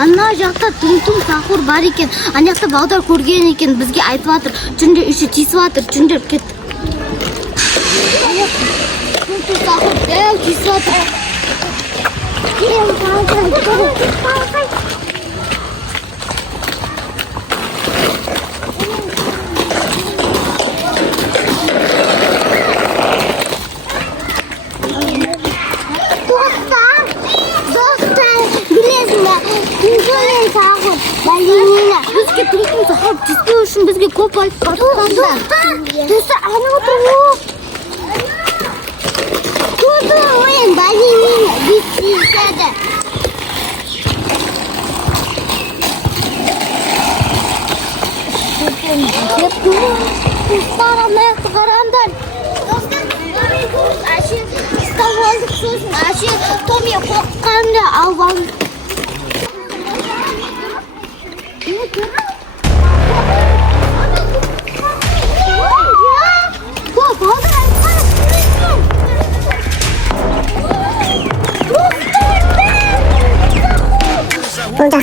ана жақта тум сахур бар екен. Ана жақта балдар көрген екен, бізге айтып жатыр. Жүндер іші тиісіп жатыр, жүндер кеттік. Тум сахур дәу тиісіп жатыр. Бізге тум сахур тиіспеу үшін бізге көп айтып жатыр. Достар, ана отыр. Көрді ойын балерина бітседі. Достар, аяқты қараңдар. Әше стажуалдық сосын әше томе қоққанды алып алды.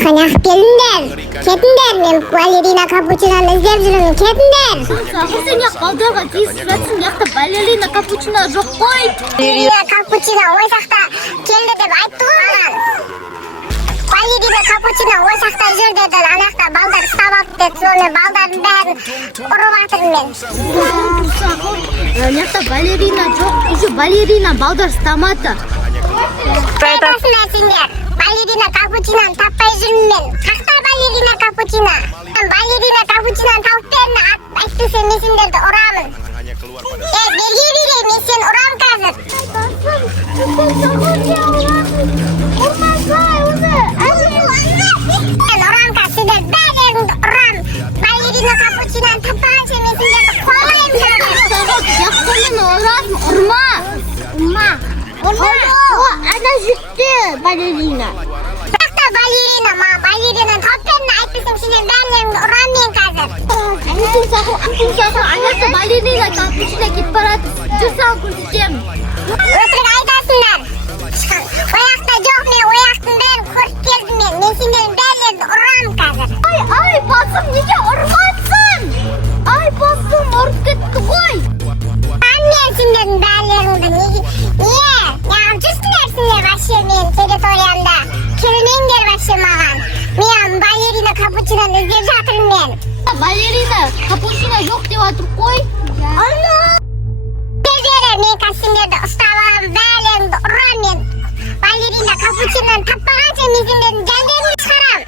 Қонақ келіңдер, кетіңдер, мен балерина капучиноны іздеп жүрмін, кетіңдер. Сахур, сен балдарға тиісіп жатсың, жақта балерина капучино жоқ қой. Балерина капучино ой жақта келді деп айтты ғой маған. Балерина капучино ой жақта жүр деді, анақта балдар ұстап алды деді, соны балдардың бәрін ұрып жатырмын мен. Сахур, жақта балерина жоқ, уже балерина балдар ұстамады. Айтасыңдар сендер. Балерина капучиноны таппай жүрмін мен. Қақта балерина капучино? Балерина капучиноны тауып берін, әйтпесе мен сендерді ұрамын. Берге берейін, мен сені ұрам қазір. Мен ұрам қазір, сендер бәлеріңді ұрам. Балерина капучиноны таппағанша мен сендерді қуалайым қазір. Жақсымен ұрасың, ұрма. Ана жүкті балерина. Қақта балерина, балеринаны тауып берін, әйтпесем сендер бәлеріңді ұрам мен қазір. Тум сахур, ана балерина капучино кетіп барады. Жүрсаң көрсетемін. Өтірік айтасыңдар. Ояқта жоқ, мен ояқтың бәрін көріп келдім мен. Мен сендердің бәлерді ұрам қазір. Ай, басым, неге ұрматсың? Ай, басым, ұрып кетті ғой. Мен сендердің бәлеріңді неге жүрсіңдер сендер вообще мен территориямда. Келмеңдер вообще маған. Мен балерина капучиноны іздеп жатырмын мен. Балерина капучино жоқ деп жатыр қой. Мен қазір сендерді ұстап аламын, бәлеріңді ұрам мен. Балерина капучиноны таппағанша мен сендердің жандеріңді шығарам.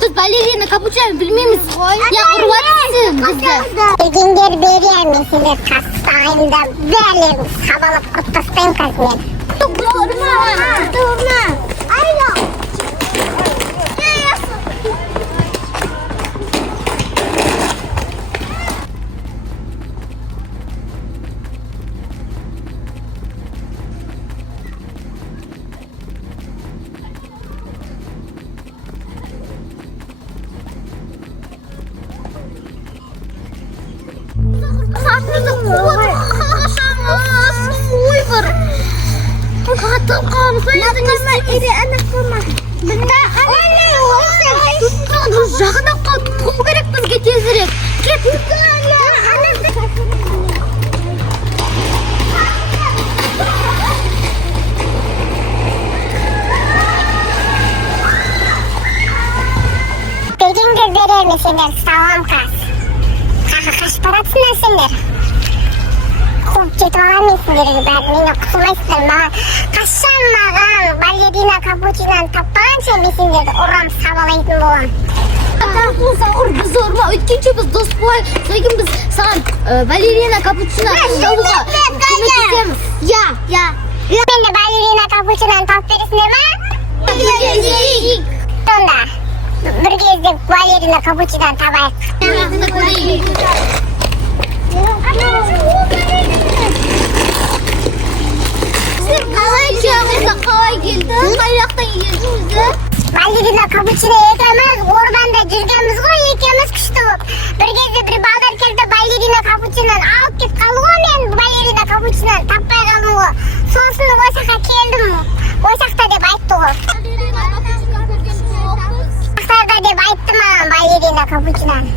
Biz ballerina kапучино білмейміз. Я ұрватсың бізді. Бергендер берем, мен сендер тастайымда бәлерін сабалап құт тастайым қазір мен. Ұрма. Ой бар. Қатып қалмысың. Ана қылма. Жағына тұқым керек бізге тезірек. Кет. Бергендер берем, сендер сауам қас. Қашып баратсыңдар сендер. Қуып кетіп алам мен сендерді бәрі. Мені құтылмайсыңдар маған. Қашан маған балерина капучиноны таппағанша мен сендерді ұрам, сабалайтын болам. Сахур, біз ұрма. Өткенше біз дос болайық. Содан біз саған балерина капучино табуға көмектесеміз. Я. Мен де балерина капучиноны тауып бересіңдер ма? Сонда. bir кезде балерина капучиноны табайық. Қалай келді? Қай жақтан келдіңіздер? Балерина капучино екеуміз орбанда жүргенбіз ғой, екеуміз күшті болып. Bir кезде bir балдар келді, балерина капучиноны алып кетіп қалды ғой, мен балерина капучиноны таппай қалдым ғой. Сосын осаққа келдім, осақта деп айтты ғой. Осақта деп айтты маған балерина капучиноны.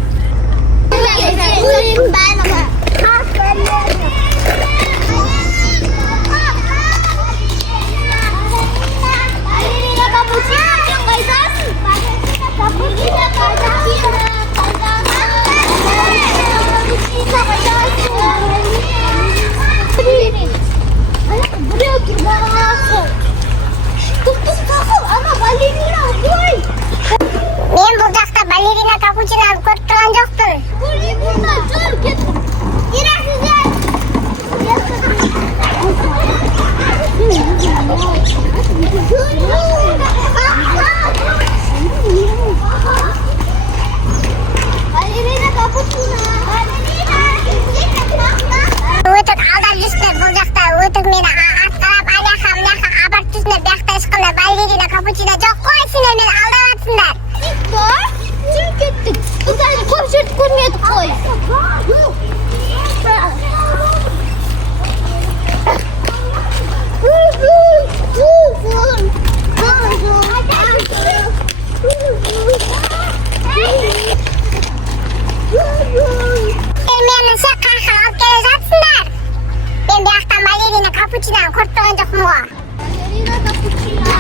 Мен бұл жақта балерина капучиноны көріп тұрған жоқпын. Өтік алдар жүрсіңдер бұл жақта, өтік мені атқарап, аяқа мынақа апарып жүрсіңдер, бұл жақта ешқандай балерина капучино жоқ қой, сендер мені алдап жатсыңдар. Жүріп кеттік. Біз әлі көп жерді көрмедік қой. Мені шаққа алып келе жатсыңдар. Мен бұл жақтан балерина капучиноны көріп тұрған жоқпын ғой. Балерина капучино.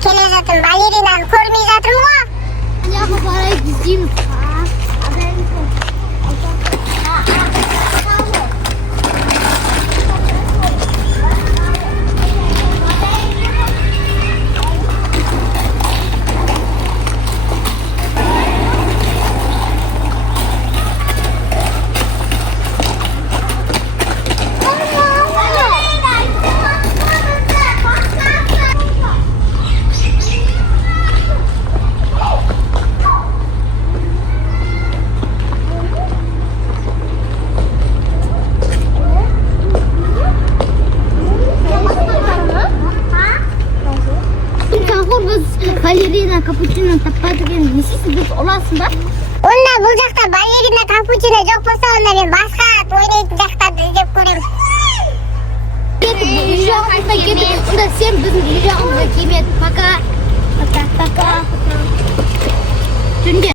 Келе жатырмын, балеринаны көрмей жатырмын ғой. Аяға барайық іздейміз. Балерина капучино таппай деген не істейсіз? Біз ұрасыңдар? Онда бұл жақта балерина капучино жоқ болса, онда мен басқа ойнайтын жақтарды іздеп көремін. Үй жағымызға кетіп, онда сен біздің үй жағымызға келмедің. Пока. Пока. Пока. Түнде.